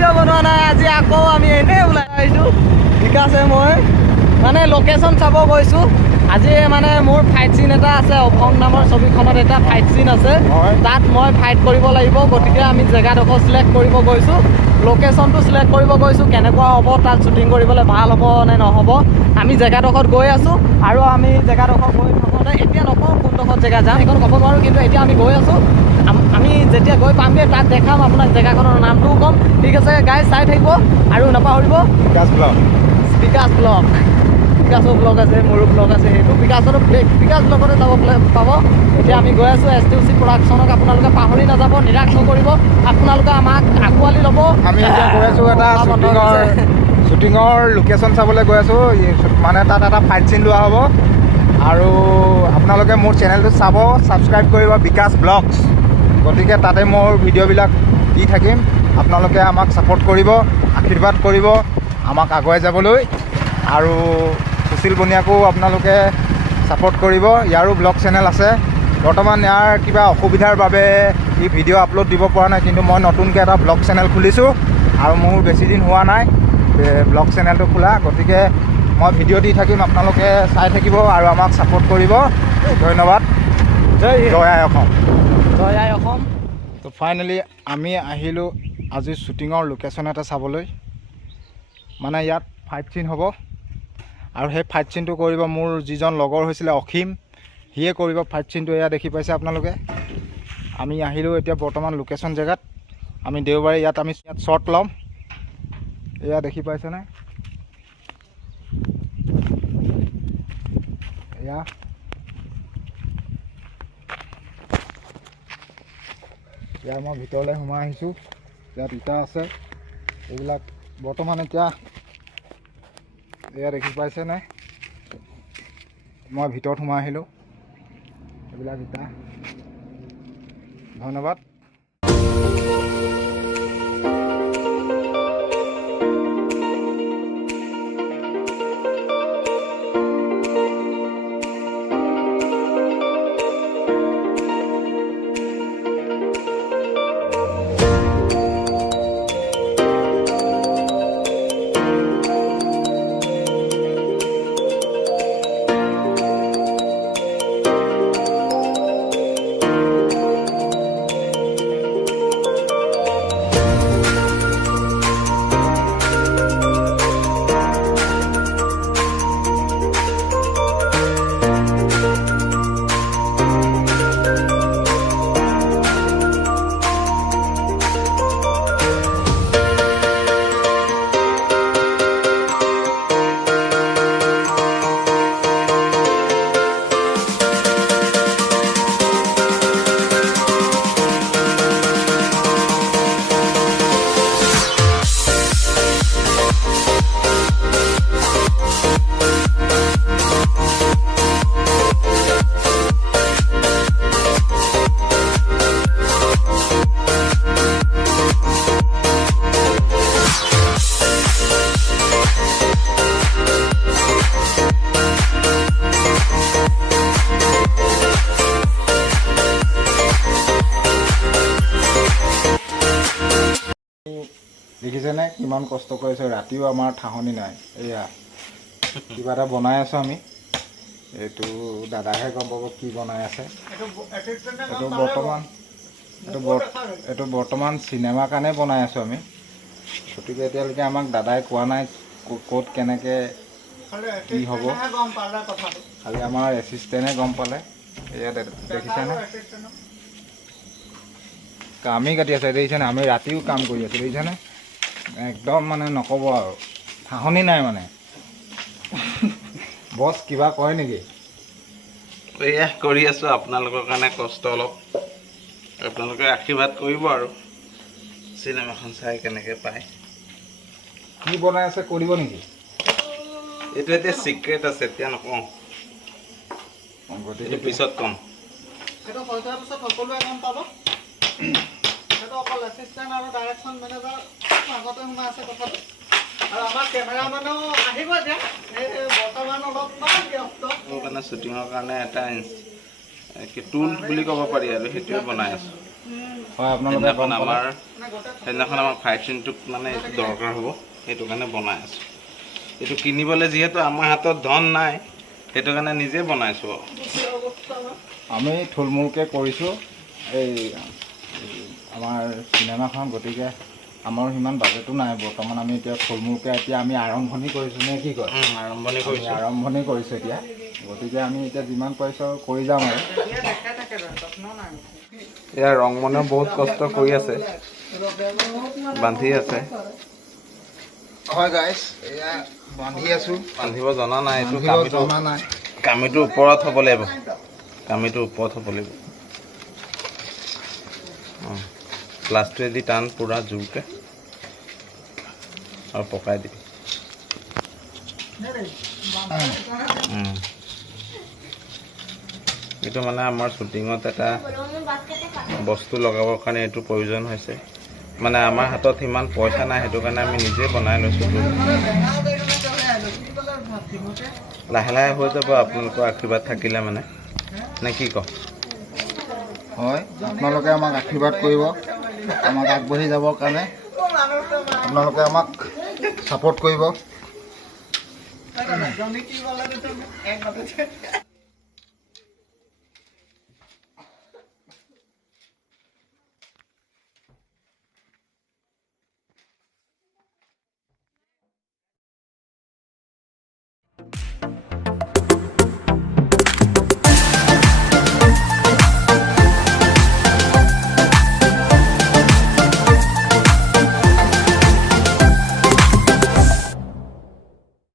Video' বনোৱা নাই আজি আকৌ আমি এনেই ওলাই আহিছোঁ ঠিক আছে মই মানে লোকেশ্যন চাব গৈছোঁ আজি মানে মোৰ ফাইট চিন এটা আছে অভং নামৰ ছবিখনত এটা ফাইট চিন আছে তাত মই ফাইট কৰিব লাগিব গতিকে আমি জেগাডোখৰ চিলেক্ট কৰিব গৈছোঁ লোকেশ্যনটো চিলেক্ট কৰিব গৈছোঁ কেনেকুৱা হ'ব তাত শ্বুটিং কৰিবলৈ ভাল হ'ব নে নহ'ব আমি জেগাডোখৰত গৈ আছোঁ আৰু আমি জেগাডোখৰ গৈ থাকোঁতে এতিয়া নকওঁ কোনডোখৰ জেগা যাম সেইখন ক'ব নোৱাৰোঁ কিন্তু এতিয়া আমি গৈ আছোঁ আমি যেতিয়া গৈ পামগৈ তাত দেখাম আপোনাক জেগাখনৰ নামটোও ক'ম ঠিক আছে গাইজ চাই থাকিব আৰু নাপাহৰিব বিকাশ ব্লগ বিকাশৰ ব্লগ আছে মোৰো ব্লগ আছে সেইটো বিকাশ ব্লগতে যাব পাব এতিয়া আমি গৈ আছোঁ STC প্ৰডাকশ্যনক আপোনালোকে পাহৰি নাযাব নিৰাশ নকৰিব আপোনালোকে আমাক আঁকোৱালি ল'ব আমি এতিয়া গৈ আছোঁ এটা শ্বুটিঙৰ লোকেশ্যন চাবলৈ গৈ আছোঁ মানে তাত এটা ফাইট চিন লোৱা হ'ব আৰু আপোনালোকে মোৰ চেনেলটো চাব ছাবস্ক্ৰাইব কৰিব বিকাশ ব্লগছ গতিকে তাতে মোৰ ভিডিঅ'বিলাক দি থাকিম আপোনালোকে আমাক ছাপোৰ্ট কৰিব আশীৰ্বাদ কৰিব আমাক আগুৱাই যাবলৈ আৰু সুশীল বনিয়াকো আপোনালোকে ছাপোৰ্ট কৰিব ইয়াৰো ব্লগ চেনেল আছে বৰ্তমান ইয়াৰ কিবা অসুবিধাৰ বাবে ই ভিডিঅ' আপলোড দিব পৰা নাই কিন্তু মই নতুনকৈ এটা ব্লগ চেনেল খুলিছোঁ আৰু মোৰ বেছি দিন হোৱা নাই ব্লগ চেনেলটো খোলা গতিকে মই ভিডিঅ' দি থাকিম আপোনালোকে চাই থাকিব আৰু আমাক ছাপোৰ্ট কৰিব ধন্যবাদ জয় আই অসম জয় আই অসম তো ফাইনেলি আমি আহিলোঁ আজি শ্বুটিঙৰ লোকেশ্যন এটা চাবলৈ মানে ইয়াত ফাইট চিন হ'ব আৰু সেই ফাইট চিনটো কৰিব মোৰ যিজন লগৰ হৈছিলে অসীম সিয়ে কৰিব ফাইট চিনটো এয়া দেখি পাইছে আপোনালোকে আমি আহিলোঁ এতিয়া বৰ্তমান লোকেশ্যন জেগাত আমি দেওবাৰে ইয়াত শ্বট ল'ম এয়া দেখি পাইছেনে এয়া মই ভিতৰলৈ সোমাই আহিছোঁ ইয়াত ইটা আছে এইবিলাক বৰ্তমান এতিয়া এয়া দেখি পাইছেনে মই ভিতৰত সোমাই আহিলোঁ এইবিলাক ইটা ধন্যবাদ দেখিছেনে কিমান কষ্ট কৰিছোঁ ৰাতিও আমাৰ ঠাহনি নাই এয়া কিবা এটা বনাই আছোঁ আমি এইটো দাদাহে গম পাব কি বনাই আছে এইটো বৰ্তমান চিনেমাৰ কাৰণে বনাই আছোঁ আমি গতিকে এতিয়ালৈকে আমাক দাদাই কোৱা নাই ক'ত কেনেকৈ কি হ'ব খালি আমাৰ এছিষ্টেণ্টে গম পালে এয়া দেখিছেনে কামেই কাটি আছে দেখিছেনে আমি ৰাতিও কাম কৰি আছোঁ দেখিছেনে একদম মানে নক'ব আৰু ঠাহনি নাই মানে বছ কিবা কয় নেকি এয়া কৰি আছোঁ আপোনালোকৰ কাৰণে কষ্ট অলপ আপোনালোকে আশীৰ্বাদ কৰিব আৰু চিনেমাখন চাই কেনেকৈ পায় কি বনাই আছে কৰিব নেকি এইটো এতিয়া চিক্ৰেট আছে এতিয়া নকওঁ গতিকে পিছত ক'ম সেইটো হৈ যোৱাৰ পিছত সকলোৱে গম পাব সেইটো অকল এছিষ্টেণ্ট আৰু ডাইৰেকশ্যন মেনেজাৰ আগতে সোমাই আছে কথাটো আৰু আমাৰ কেমেৰামেনো আহিব এতিয়া বৰ্তমান অলপমান ব্যস্ত মোৰ কাৰণে শ্বুটিঙৰ কাৰণে এটা টুল বুলি ক'ব পাৰি আৰু সেইটোৱে বনাই আছোঁ হয় আপোনালোকে সেইদিনাখন আমাৰ ফ্ৰাইড চিনটোক মানে এইটো দৰকাৰ হ'ব, সেইটো কাৰণে বনাই আছোঁ। এইটো কিনিবলৈ যিহেতু আমাৰ হাতত ধন নাই, সেইটো কাৰণে নিজে বনাইছোঁ আৰু। আমি থুলমূলকৈ কৰিছোঁ এই আমাৰ চিনেমাখন, গতিকে আমাৰ সিমান বাজেটো নাই বৰ্তমান। আমি এতিয়া থুলমূলকৈ আমি আৰম্ভণি কৰিছোঁ নে কি কয়? আৰম্ভণি কৰিছোঁ এতিয়া, গতিকে আমি এতিয়া যিমান পাৰিছোঁ আৰু কৰি যাম আৰু। ইয়াৰ ৰংমনেও বহুত কষ্ট কৰি আছে, বান্ধি আছে। হয় গাইছ, এয়া বান্ধি আছোঁ। বান্ধিব জনা নাই, এইটো জনা নাই। কামিটোৰ ওপৰত হ'ব লাগিব, কামিটোৰ ওপৰত হ'ব লাগিব। প্লাষ্টিকেদি টান পূৰা জোৰকৈ আৰু পকাই দিবি। এইটো মানে আমাৰ শ্বুটিঙত এটা বস্তু লগাবৰ কাৰণে এইটো প্ৰয়োজন হৈছে। মানে আমাৰ হাতত সিমান পইচা নাই, সেইটো কাৰণে আমি নিজে বনাই লৈছোঁ। লাহে লাহে হৈ যাব আপোনালোকৰ আশীৰ্বাদ থাকিলে মানে, নে কি কওঁ? হয়, আপোনালোকে আমাক আশীৰ্বাদ কৰিব, আমাক আগবাঢ়ি যাবৰ কাৰণে আপোনালোকে আমাক ছাপোৰ্ট কৰিব।